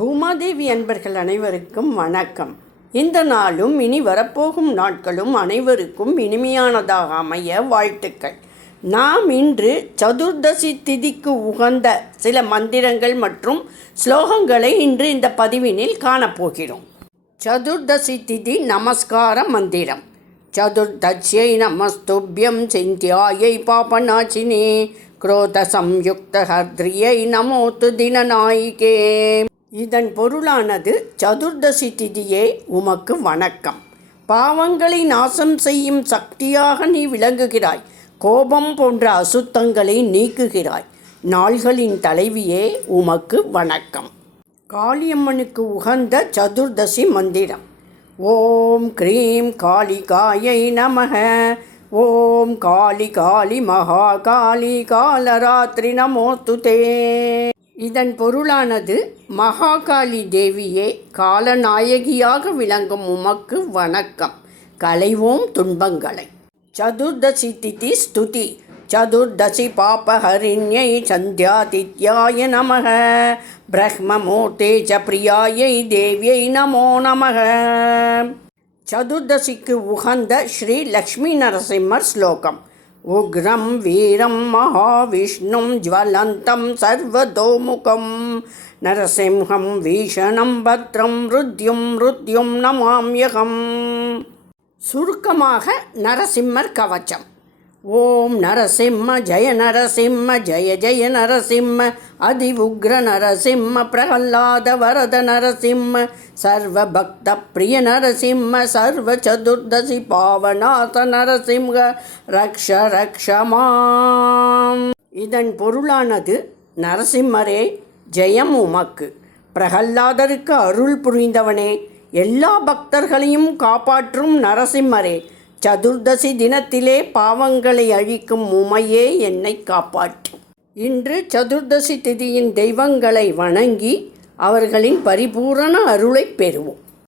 பூமாதேவி அன்பர்கள் அனைவருக்கும் வணக்கம். இந்த நாளும் இனி வரப்போகும் நாட்களும் அனைவருக்கும் இனிமையானதாக அமைய வாழ்த்துக்கள். நாம் இன்று சதுர்தசி திதிக்கு உகந்த சில மந்திரங்கள் மற்றும் ஸ்லோகங்களை இன்று இந்த பதிவினில் காணப்போகிறோம். சதுர்தசி திதி நமஸ்கார மந்திரம். சதுர்தசியை நமஸ்துபியம் சிந்தியாயை பாபநாச்சினே குரோத சம்யுக்த ஹர்திரியை நமோத்து தினநாயிகே. இதன் பொருளானது சதுர்தசி திதியே உமக்கு வணக்கம். பாவங்களை நாசம் செய்யும் சக்தியாக நீ விளங்குகிறாய். கோபம் போன்ற அசுத்தங்களை நீக்குகிறாய். நாள்களின் தலைவியே உமக்கு வணக்கம். காளியம்மனுக்கு உகந்த சதுர்தசி மந்திரம். ஓம் க்ரீம் காளிகாயை நமக. ஓம் காளி காளி மகா காளி காலராத்திரி நமோத்துதே இதன் பொருளானது மகாகாளி தேவியே காலநாயகியாக விளங்கும் உமக்கு வணக்கம். களைவோம் துன்பங்களை. சதுர்தசி திதி ஸ்துதி. சதுர்தசி பாபஹரிண்யை சந்தியாதித்யாய நமக. பிரம்மமூர்த்தே ச பிரியாயை தேவியை நமோ நமக. சதுர்தசிக்கு உகந்த ஸ்ரீ லக்ஷ்மி நரசிம்மர் ஸ்லோகம். உக்ரம் வீரம் மகாவிஷ்ணும் ஜ்வலந்தம் சர்வதோமுகம் நரசிம்ஹம் வீஷணம் பத்ரம் ருத்யும் ருத்யும் நமாம்யகம் சுருக்கமாக நரசிம்மர் கவச்சம்। ஓம் நரசிம்ம ஜெய நரசிம்ம ஜெய ஜெய நரசிம்ம அதி உக்ர நரசிம்ம பிரகல்லாத வரத நரசிம்ம சர்வ பக்த பிரிய நரசிம்ம சர்வ சதுர்தசி பாவநாத நரசிம்ம ரக்ஷ ரக்ஷமாம் இதன் பொருளானது நரசிம்மரே ஜெயம் உமக்கு. பிரகல்லாதருக்கு அருள் புரிந்தவனே எல்லா பக்தர்களையும் காப்பாற்றும் நரசிம்மரே சதுர்தசி தினத்திலே பாவங்களை அழிக்கும் உமையே என்னை காப்பாற்றும் இன்று சதுர்தசி திதியின் தெய்வங்களை வணங்கி அவர்களின் பரிபூரண அருளைப் பெறுவோம்.